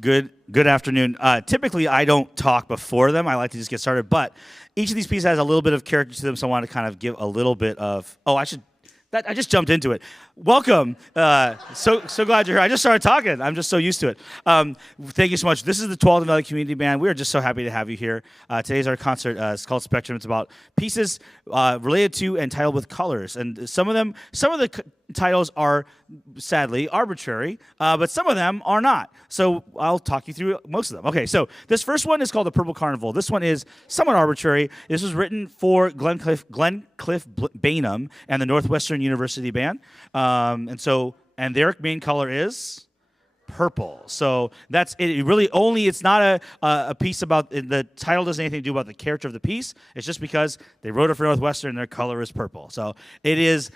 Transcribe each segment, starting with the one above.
Good afternoon. Typically, I don't talk before them. I like to just get started. But each of these pieces has a little bit of character to them, so I want to kind of give a little bit of. Oh, I just jumped into it. Welcome. So glad you're here. I just started talking. I'm just so used to it. Thank you so much. This is the Tualatin Valley Community Band. We are just so happy to have you here. Today's our concert. It's called Spectrum. It's about pieces related to and titled with colors. And some of the titles are sadly arbitrary, but some of them are not. So I'll talk you through most of them. Okay, so this first one is called the Purple Carnival. This one is somewhat arbitrary. This was written for Glenncliff Bainham and the Northwestern University Band. And their main color is purple. So that's it. Really, it's not a piece about the title. Doesn't anything to do about the character of the piece. It's just because they wrote it for Northwestern. And their color is purple. So it is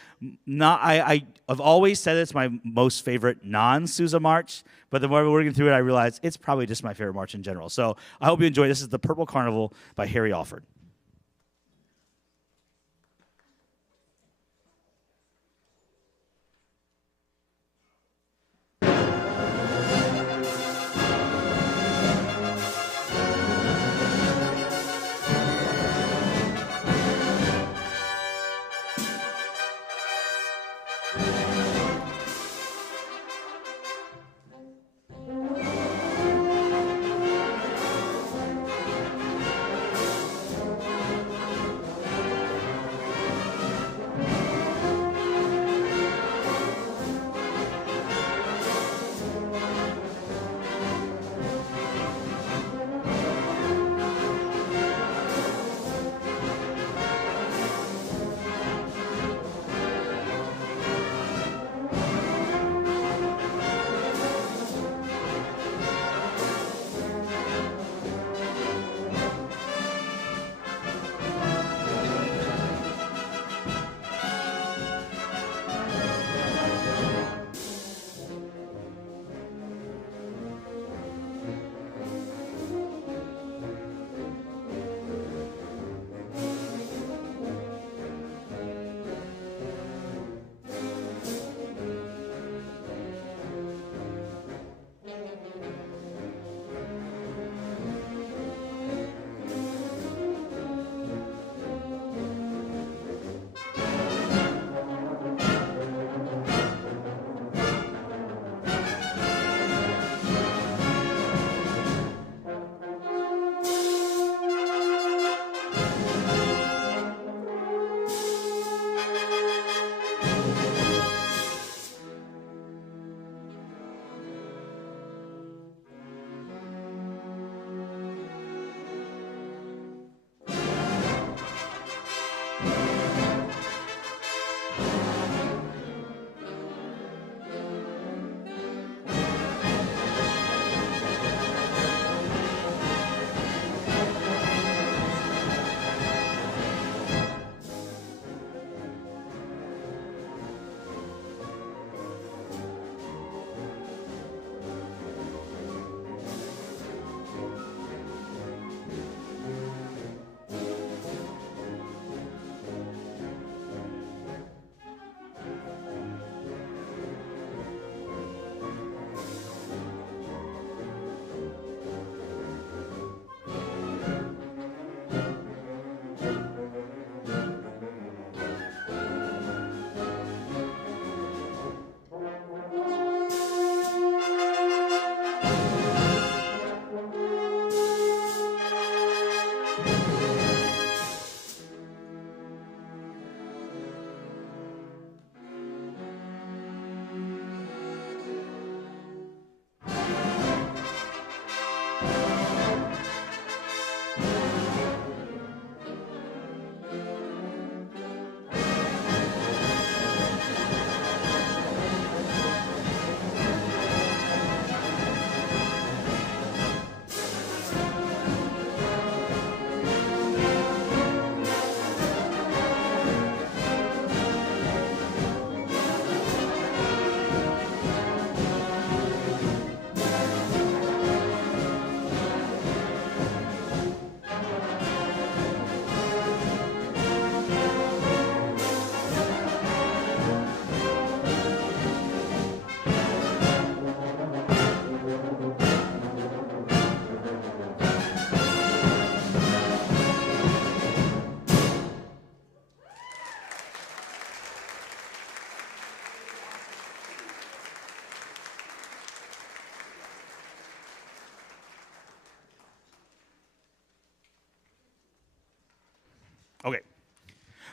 not. I've always said it's my most favorite non-Sousa march. But the more we're working through it, I realize it's probably just my favorite march in general. So I hope you enjoy. This is the Purple Carnival by Harry Alford.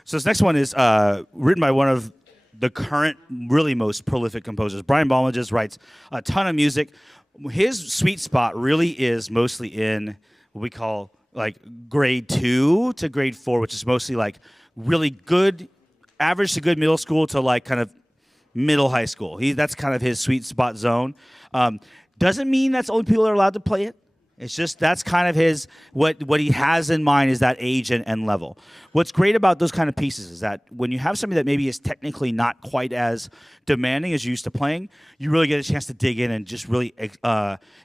So this next one is written by one of the current really most prolific composers. Brian Balmages writes a ton of music. His sweet spot really is mostly in what we call like grade 2 to grade 4, which is mostly like really good, average to good middle school to like kind of middle high school. That's kind of his sweet spot zone. Doesn't mean that's the only people that are allowed to play it. It's just that's kind of his what he has in mind is that age and level. What's great about those kind of pieces is that when you have somebody that maybe is technically not quite as demanding as you're used to playing, you really get a chance to dig in and just really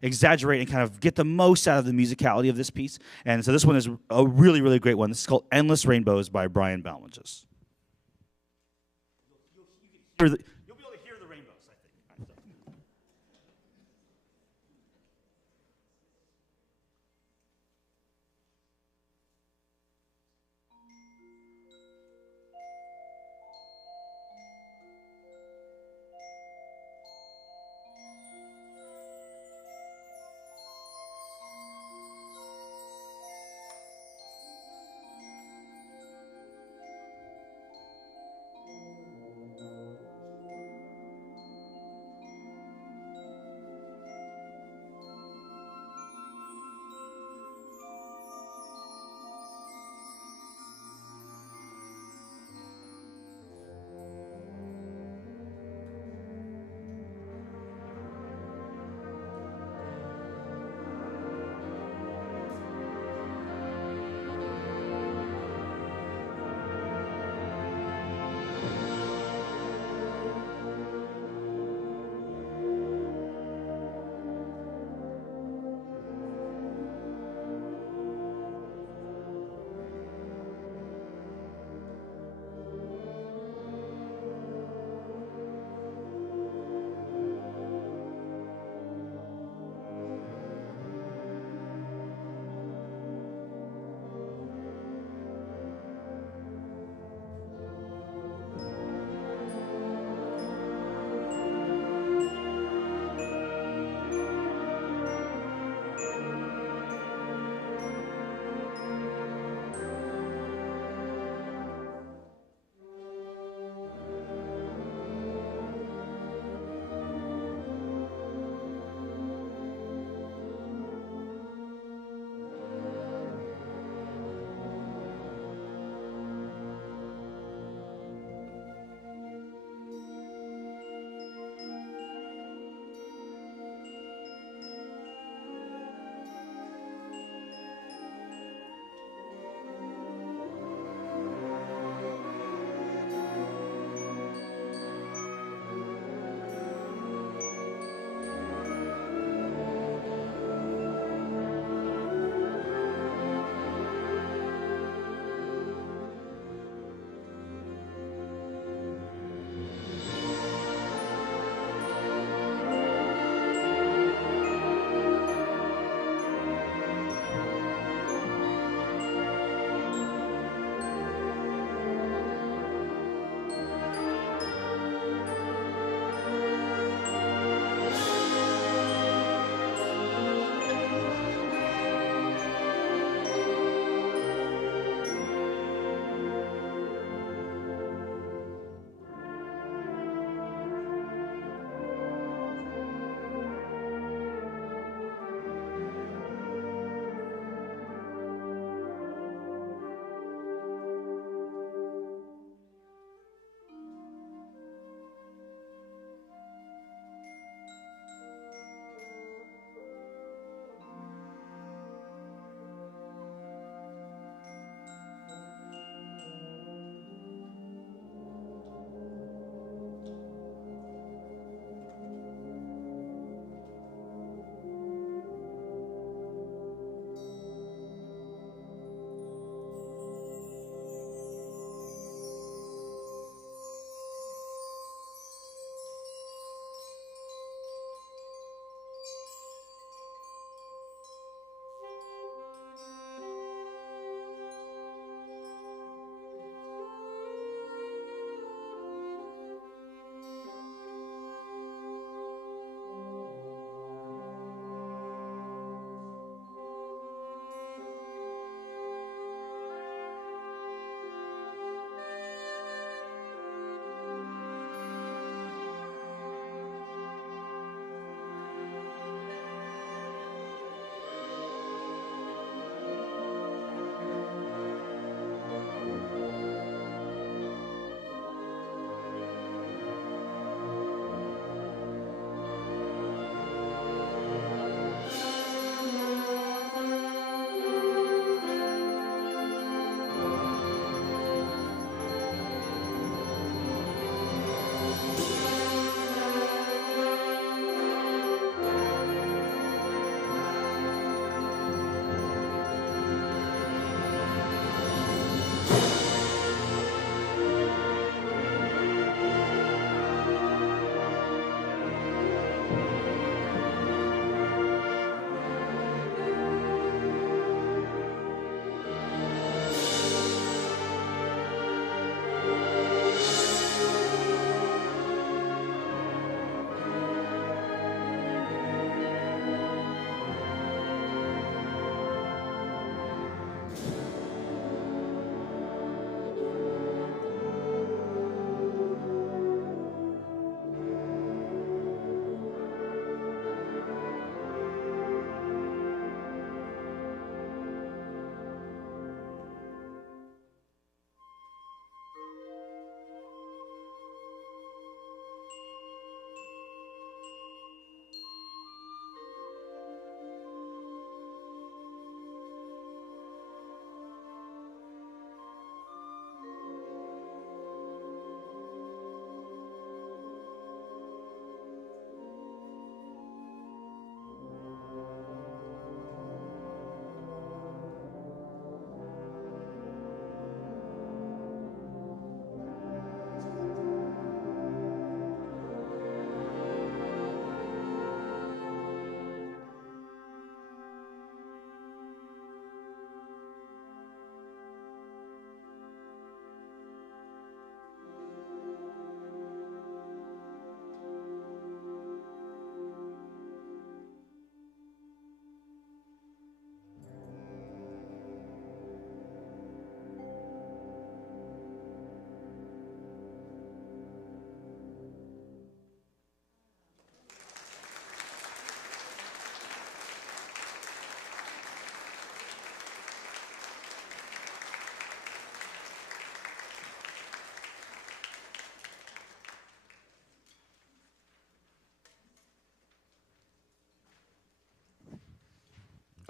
exaggerate and kind of get the most out of the musicality of this piece. And so this one is a really, really great one. This is called Endless Rainbows by Brian Balmages. You'll be able to hear the rainbows, I think.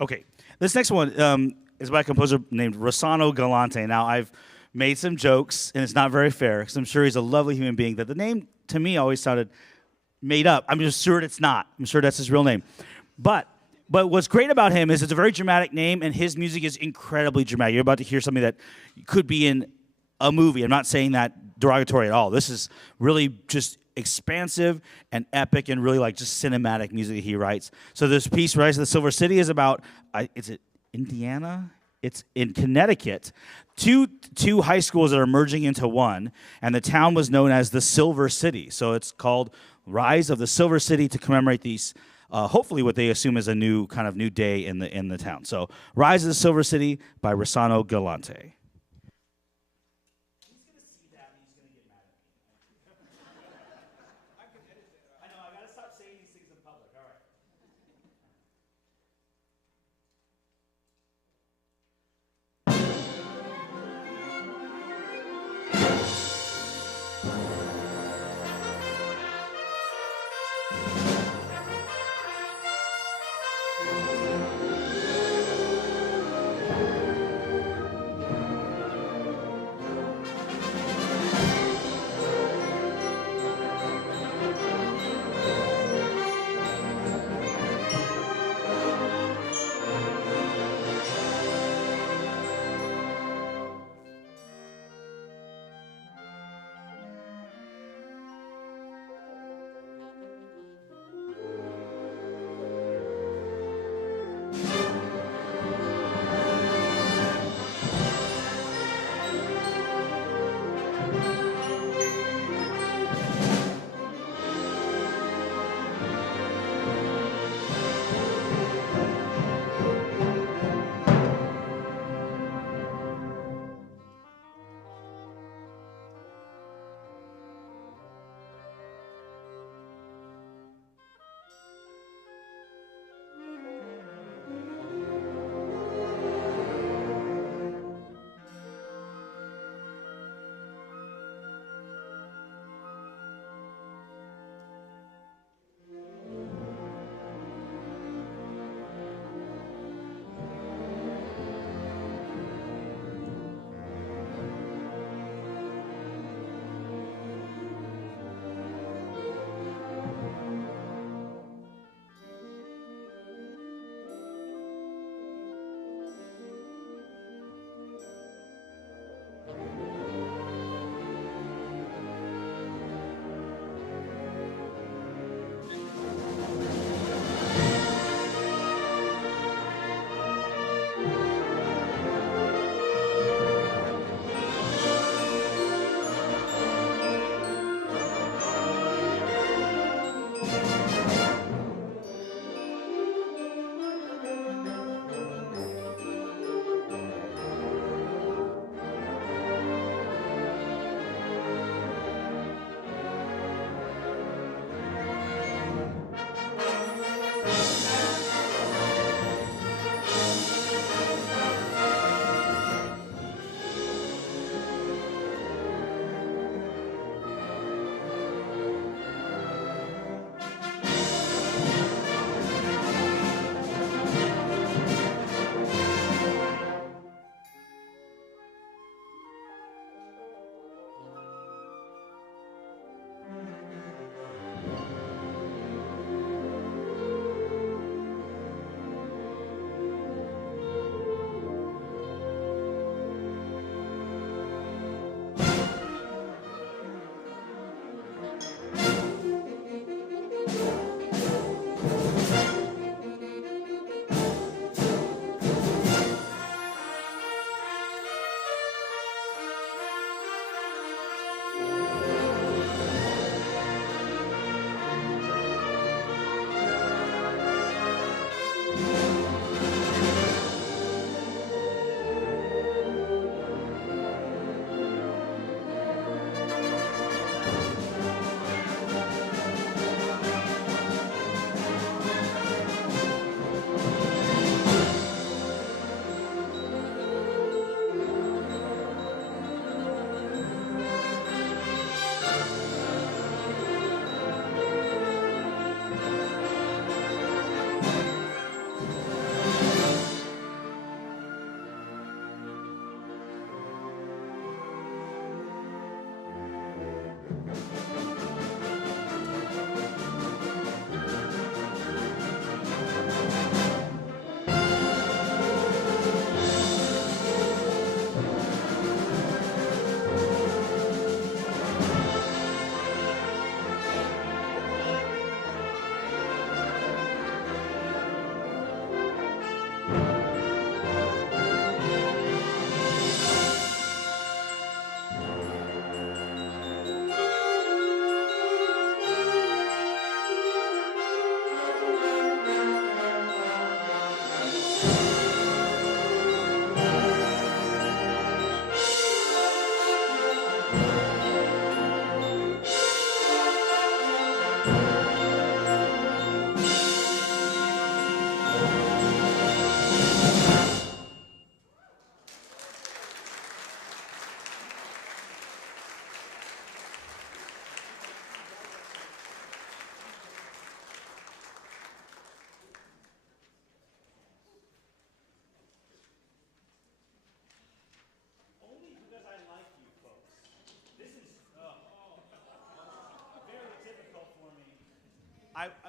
Okay, this next one is by a composer named Rossano Galante. Now, I've made some jokes, and it's not very fair, because I'm sure he's a lovely human being, that the name, to me, always sounded made up. I'm just sure it's not. I'm sure that's his real name. But what's great about him is it's a very dramatic name, and his music is incredibly dramatic. You're about to hear something that could be in a movie. I'm not saying that derogatory at all. This is really just expansive and epic and really like just cinematic music that he writes. So this piece, Rise of the Silver City, is about, is it Indiana? It's in Connecticut. Two high schools that are merging into one, and the town was known as the Silver City. So it's called Rise of the Silver City to commemorate these, hopefully what they assume is a new day in the town. So Rise of the Silver City by Rossano Galante.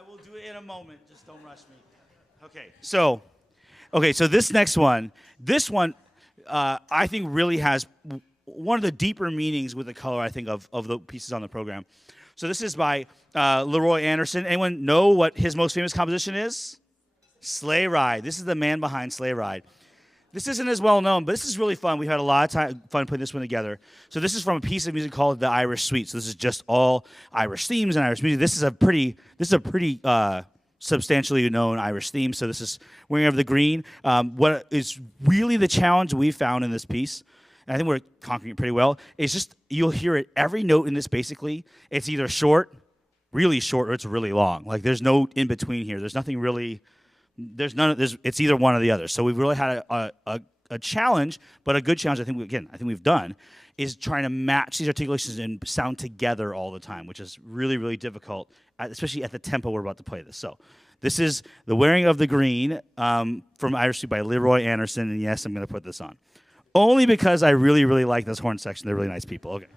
will do it in a moment. Just don't rush me. Okay, so this next one, I think really has one of the deeper meanings with the color, I think, of the pieces on the program. So this is by Leroy Anderson. Anyone know what his most famous composition is? Sleigh Ride. This is the man behind Sleigh Ride. This isn't as well known, but this is really fun. We had a lot of fun putting this one together. So this is from a piece of music called The Irish Suite. So this is just all Irish themes and Irish music. This is a pretty substantially known Irish theme. So this is Wearing of the Green. What is really the challenge we found in this piece, and I think we're conquering it pretty well, is just you'll hear it every note in this basically. It's either short, really short, or it's really long. Like there's no in between here. There's nothing really. It's either one or the other. So we've really had a challenge, but a good challenge. I think we've done is trying to match these articulations and sound together all the time, which is really, really difficult, especially at the tempo we're about to play this. So this is The Wearing of the Green from Irish Suite by Leroy Anderson, and yes, I'm going to put this on. Only because I really, really like this horn section. They're really nice people. Okay.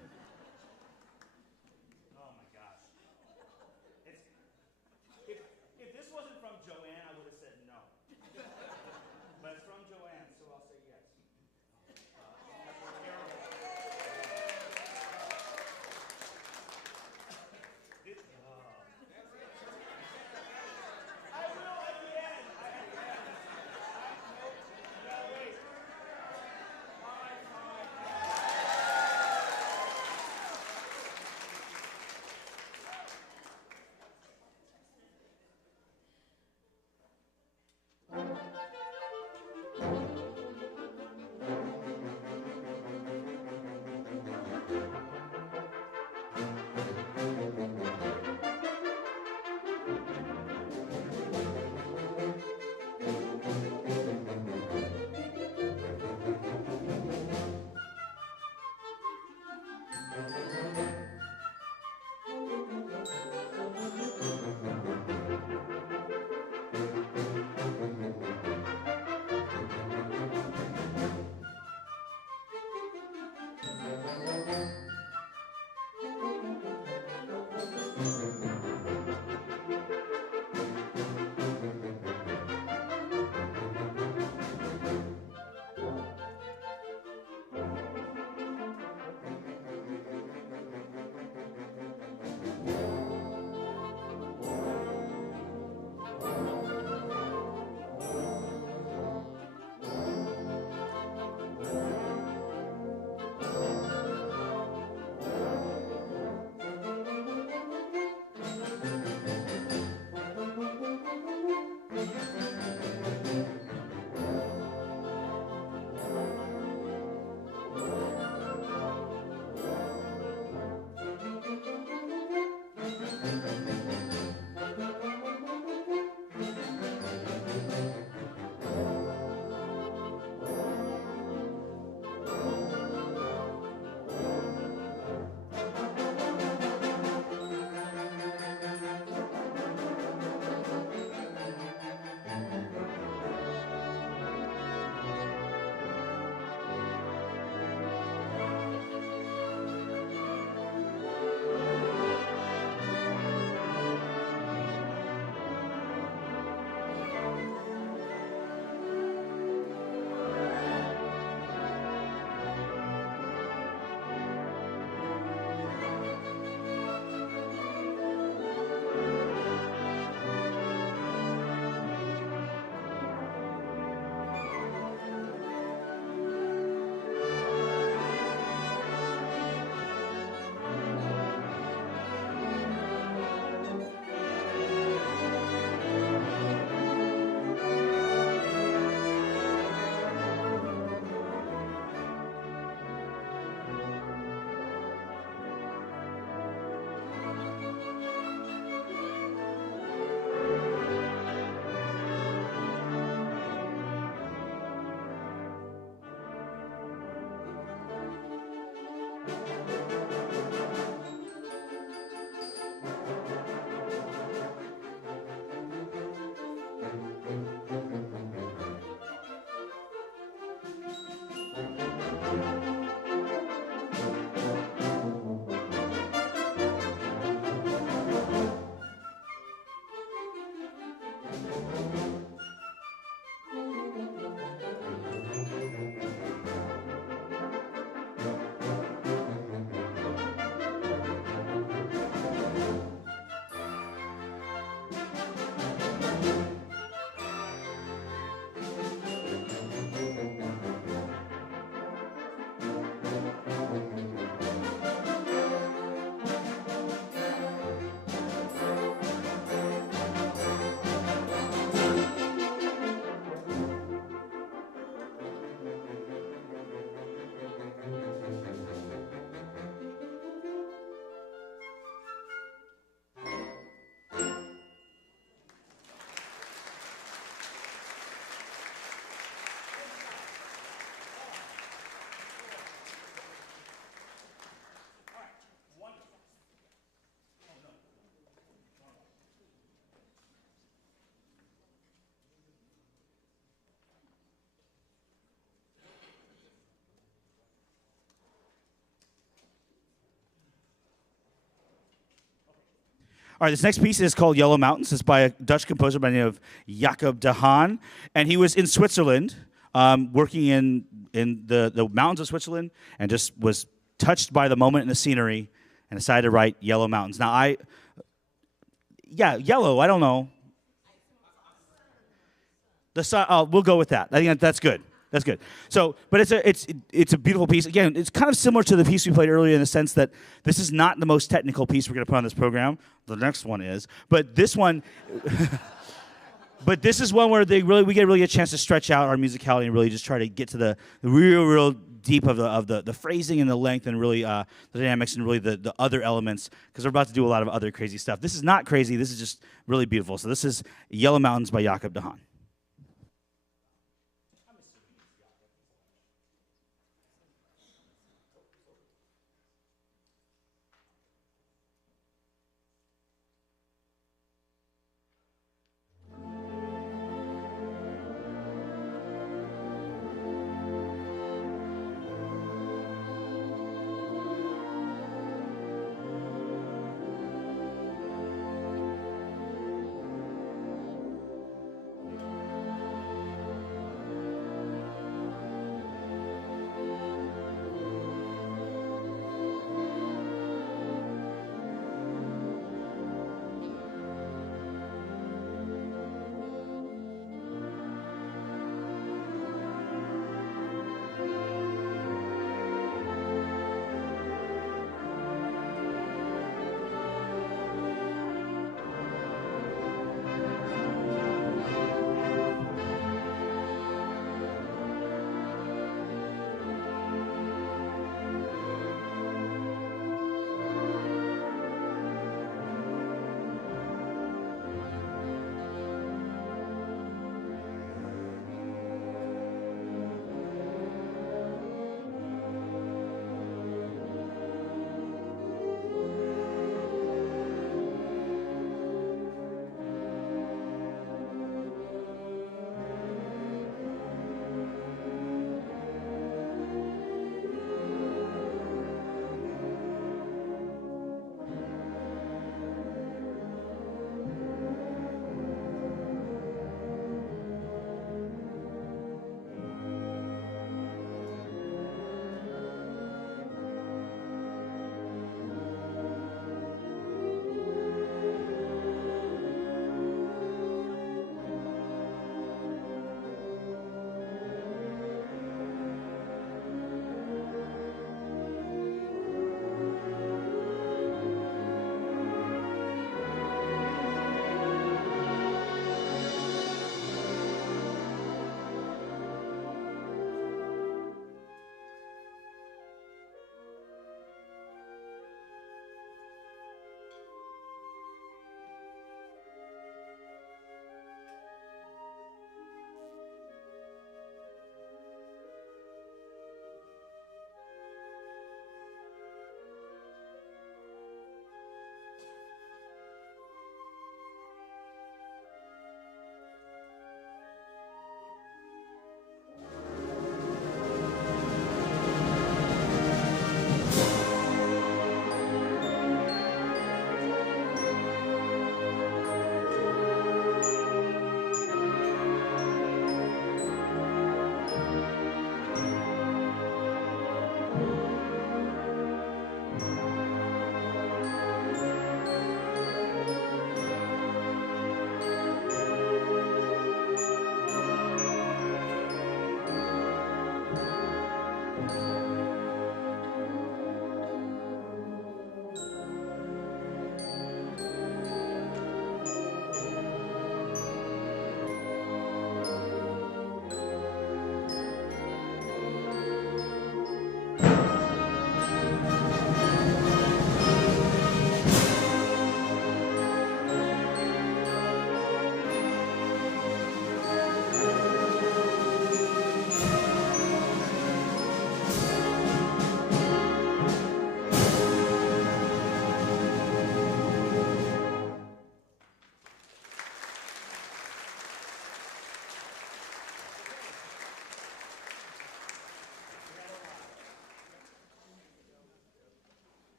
All right, this next piece is called Yellow Mountains. It's by a Dutch composer by the name of Jacob de Haan, and he was in Switzerland, working in the mountains of Switzerland, and just was touched by the moment in the scenery, and decided to write Yellow Mountains. Now, yellow. I don't know. The sun. Oh, we'll go with that. I think that's good. That's good. So, but it's a beautiful piece. Again, it's kind of similar to the piece we played earlier in the sense that this is not the most technical piece we're going to put on this program. The next one is, but this one, but this is one where we get a chance to stretch out our musicality and really just try to get to the real deep of the phrasing and the length and really the dynamics and really the other elements, because we're about to do a lot of other crazy stuff. This is not crazy. This is just really beautiful. So this is Yellow Mountains by Jacob de Haan.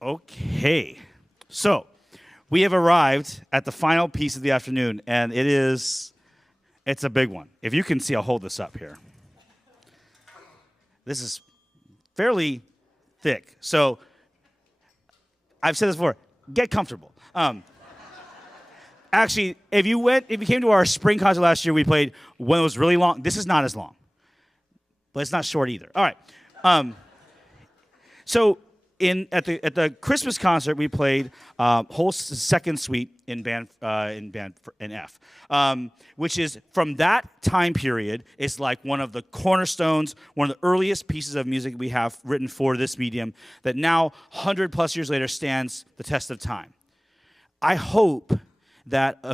Okay, so we have arrived at the final piece of the afternoon, and it's a big one. If you can see, I'll hold this up here. This is fairly thick. So I've said this before, get comfortable. Actually, if you came to our spring concert last year, we played when it was really long. This is not as long, but it's not short either. All right. So at the Christmas concert, we played whole second suite in F, which is from that time period. It's like one of the cornerstones, one of the earliest pieces of music we have written for this medium that now 100+ years later stands the test of time. I hope that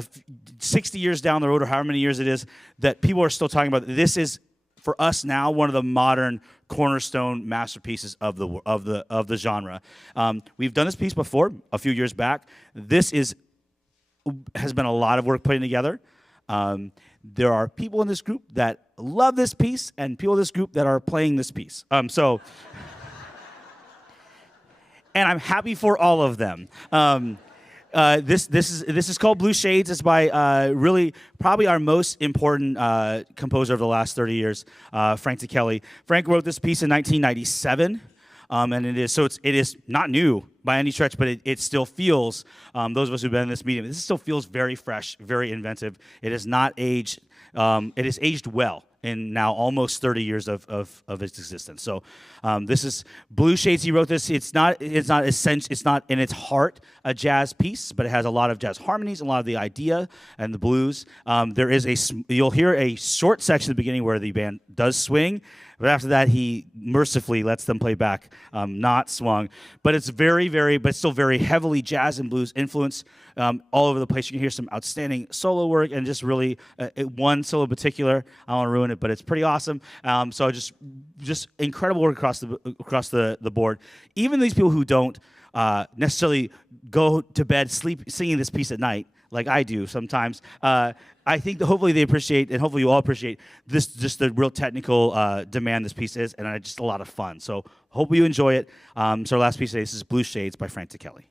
60 years down the road, or however many years it is, that people are still talking about this is, for us now, one of the modern cornerstone masterpieces of the genre. We've done this piece before, a few years back. This has been a lot of work putting together. There are people in this group that love this piece, and people in this group that are playing this piece. And I'm happy for all of them. This is called Blue Shades. It's by really probably our most important composer of the last 30 years, Frank Ticheli. Frank wrote this piece in 1997, and it is not new by any stretch, but it still feels, those of us who've been in this medium, this still feels very fresh, very inventive. It has not aged. It has aged well in now almost 30 years of its existence. So this is Blue Shades. He wrote this. It's not in its heart a jazz piece, but it has a lot of jazz harmonies, a lot of the idea and the blues. You'll hear a short section at the beginning where the band does swing, but after that he mercifully lets them play back, not swung. But it's but still very heavily jazz and blues influence all over the place. You can hear some outstanding solo work, and just really one solo in particular. I don't want to ruin it, but it's pretty awesome. So just incredible work across the board. Even these people who don't necessarily go to bed singing this piece at night, like I do sometimes, I think that hopefully they appreciate, and hopefully you all appreciate this, just the real technical demand this piece is, and just a lot of fun. So hope you enjoy it. So our last piece today, this is Blue Shades by Frank Ticheli.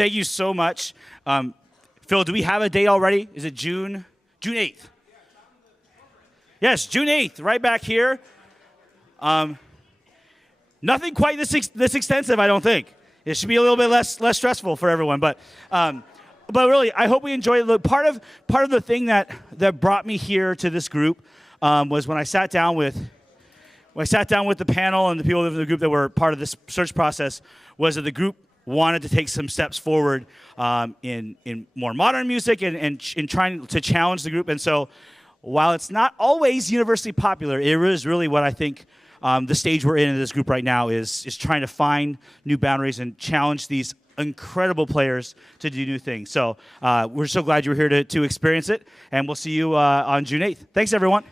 Thank you so much. Phil, do we have a date already? Is it June 8th? Yes, June 8th, right back here. Nothing quite this extensive, I don't think. It should be a little bit less stressful for everyone, but really, I hope we enjoy it. Part of the thing that brought me here to this group was when I sat down with the panel and the people in the group that were part of this search process, was that the group wanted to take some steps forward in more modern music and in trying to challenge the group. And so while it's not always universally popular, it is really what I think the stage we're in this group right now is trying to find new boundaries and challenge these incredible players to do new things. So we're so glad you're here to experience it, and we'll see you on June 8th. Thanks, everyone.